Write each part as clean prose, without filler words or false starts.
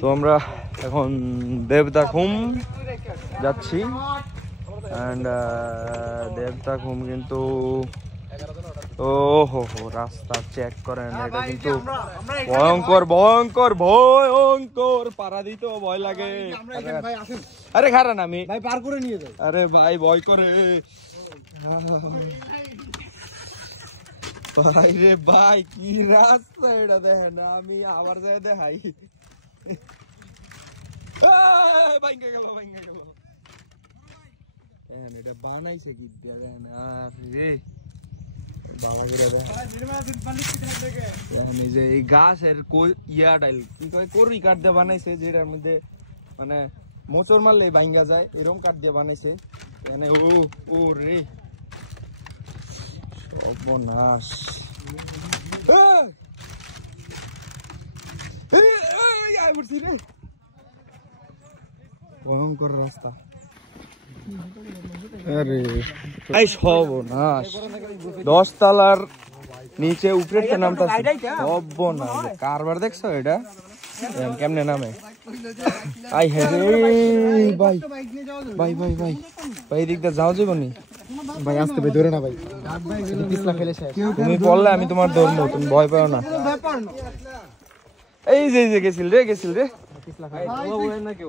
তো আমরা এখন দেবদাখুম যাচ্ছি এন্ড দেবদাখুম কিন্তু ওহো রাস্তা চেক করেন, এটা কিন্তু ভয়ঙ্কর ভয়ঙ্কর ভয়ঙ্কর, পাড়া দিতে ভয় লাগে। আরে খারাপ না আমি ভাই পার করে নিয়ে যাই। আরে ভাই ভয় করে ভাই রে ভাই, কি রাস্তা এটা দেখেন, আমি আবার যাই দেখাই। ভাঙ্গে গেল দেখেন, এটা বানাইছে কি দেখেন। আর রে বাবা করে দেখেন এই যে এই গাছের ইয়াটাইল কি কয় করি কাঠ দিয়ে বানাইছে, যেটার মধ্যে মানে মোচড় মারলে ভাঙ্গা যায়, এরকম কাঠ দিয়ে বানাইছে। মানে ও রে সর্বনাশ। ভয়ঙ্কর রাস্তা, আরে সর্বনাশ। 10 তলার নিচে উপরে নামটা সর্বনাশ। কারবার দেখছো এটা কেমনে নামে? আই হে ভাই ভাই ভাই ভাই ভাই এদিক দিয়ে যাও যাবো নি ভাই, আসতে ভাই ধরে না ভাই, তুমি বললে আমি তোমার ধরবো, তুমি ভয় পাও না। এই যে গেছিল রে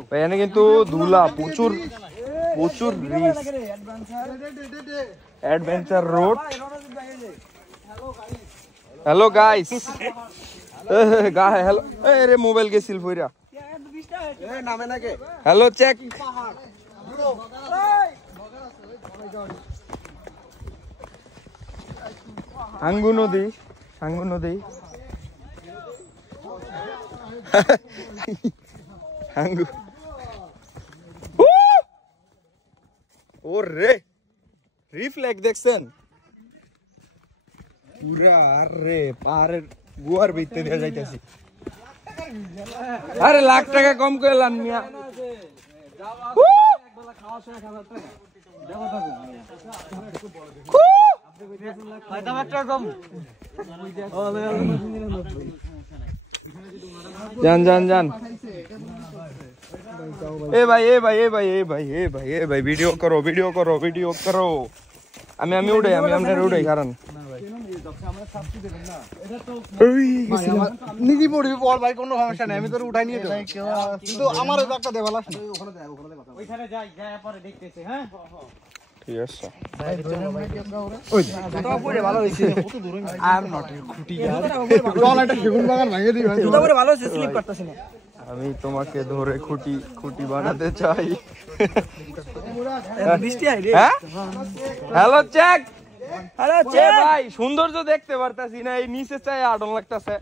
ভাই, এনে কিন্তু ধুলা প্রচুর প্রচুর risk. Adventure road. Hello guys, hello রে মোবাইল গেছিল ফইরা, হ্যালো চেক। সাঙ্গু নদী সাঙ্গু ও রে রিফ্লেক্ট দেখছেন পুরা? আরে পাহাড়ের গুয়ার ভিতরে দিয়ে যাইতেছি। আরে লাখ টাকা কম করলাম মিয়া। যান এ ভাই ভিডিও করো। আমি উড়াই, আমি আপনার উড়াই, কারণ নিজে পড়বি পর ভাই, কোনো সমস্যা নেই, আমি তোর উঠাই নিয়ে যাই, কিন্তু আমার একটা দেওয়াল আছে ওইখানে যাই পরে দেখতেছি। হ্যাঁ ঠিক আছে, ভালো হয়েছে। আর নটের খুঁটি সেগুন বাগান ভাঙিয়ে দিই, ভালো হয়েছে, স্লিপ করতেছি না। আমি তোমাকে ধরে খুঁটি বানাতে চাই। Hello check. ভাই সৌন্দর্য দেখতে পারতাছি না, এই নিচে চাই আটন লাগতেছে,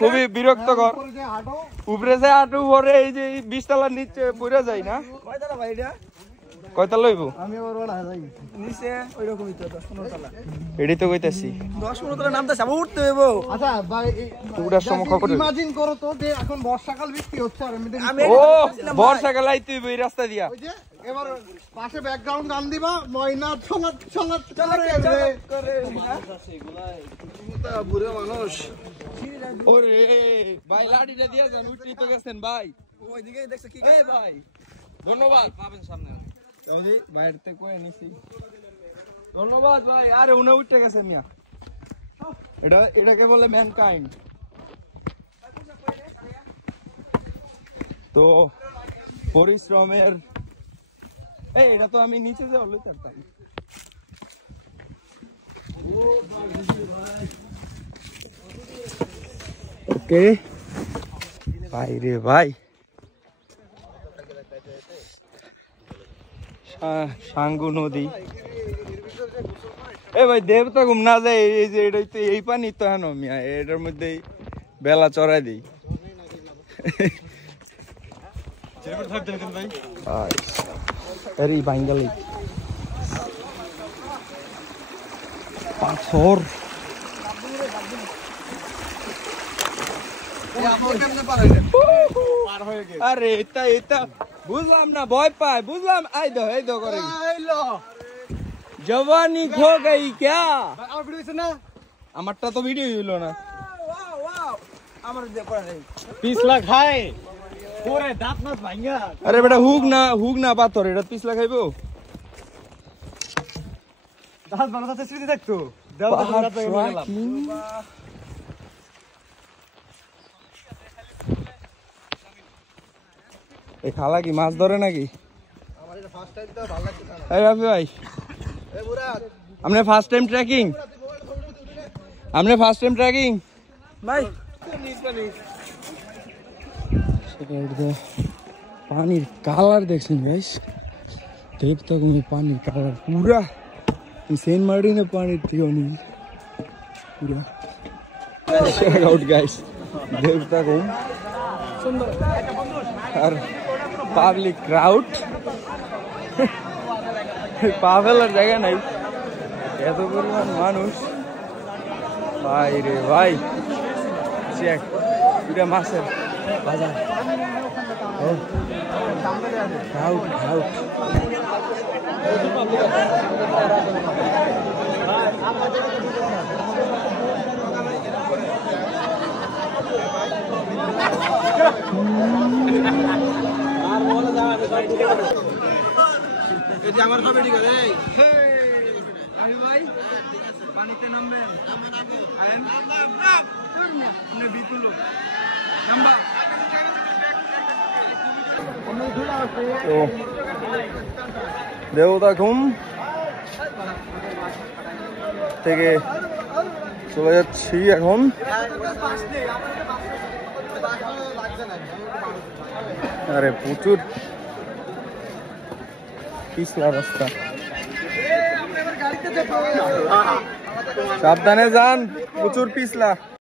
খুবই বিরক্তকর। উপরে যে হাঁটু পরে এই যে 20 তলার নিচে পড়ে যায় না। কয়টা লইব? আমি নিচে ওইরকমই তো 10-15 তলা। এডি তো কইতাছি 10-15 তলা নামতে যাব, উঠতে হইব। আচ্ছা ভাই উড়ার সময় খবর ইমাজিন করো তো যে এখন বর্ষাকাল বৃষ্টি হচ্ছে, আর আমি ও বর্ষাকাল আইতে হইব এই রাস্তা দিয়া। ওই যে এবার পাশে ব্যাকগ্রাউন্ড গান দিবা, ময়না ছলাত করে বুড়ো মানুষ। ওরে ভাই লাঠিটা দিয়া যান, উঠতেই তো গেছেন ভাই, ওইদিকে দেখছ কি এই ভাই ধন্যবাদ পাবেন সামনে। বাইরেতে কয়ে নিছি, ধন্যবাদ ভাই। আরে উনি উঠতে গেছেন মিয়া, এটাকে বলে ম্যানকাইন্ড। তো পরিশ্রমের এটা তো আমি নিচে যাওয়া লইতাম। ওকে ভাই রে ভাই, সাঙ্গু নদী। ভাই দেবদাখুম না যায়, এই যে এটা এই পানি তো হেন মিয়া, এটার মধ্যে বেলা চড়াই দিই। বাঙ্গালি পাথর, আরে এটা বুঝলাম না, ভয় পায়, বুঝলাম। এই দো করে জওয়ানি খো গই ক্যা? আমারটা তো ভিডিও হইলো না। পিছলা খায় পরে দাঁত মাছ ভাঙা। আরে বেটা হুক না পাথর, এটা পিছলা খাইবো। দাঁত ভালো আছে স্মৃতি দেখতো। এই খালা কি মাছ ধরে নাকি? এই বাপি ভাই, আপনি ফার্স্ট টাইম ট্রেকিং? ভাই পানির কালার দেখছেন গাইস, দেখতে পানির কালার পুরা সেন্ট মার্টিনের পানির থেকে অনেক পুরা। চেক আউট গাইস, দেখতে কম সুন্দর আর পাবলিক ক্রাউড, পা ফেলার জায়গা নাই, এত পরিমাণ মানুষ ভাই রে ভাই। চেক পুরা মাছের বাজার, ক্রাউড আমার খাবে ঠিক আছে। ভাই পানিতে নামবেন, দেবতা ঘুম থেকে চলে যাচ্ছি এখন। আরে প্রচুর পিছলা রাস্তা, সাবধানে যান, প্রচুর পিছলা।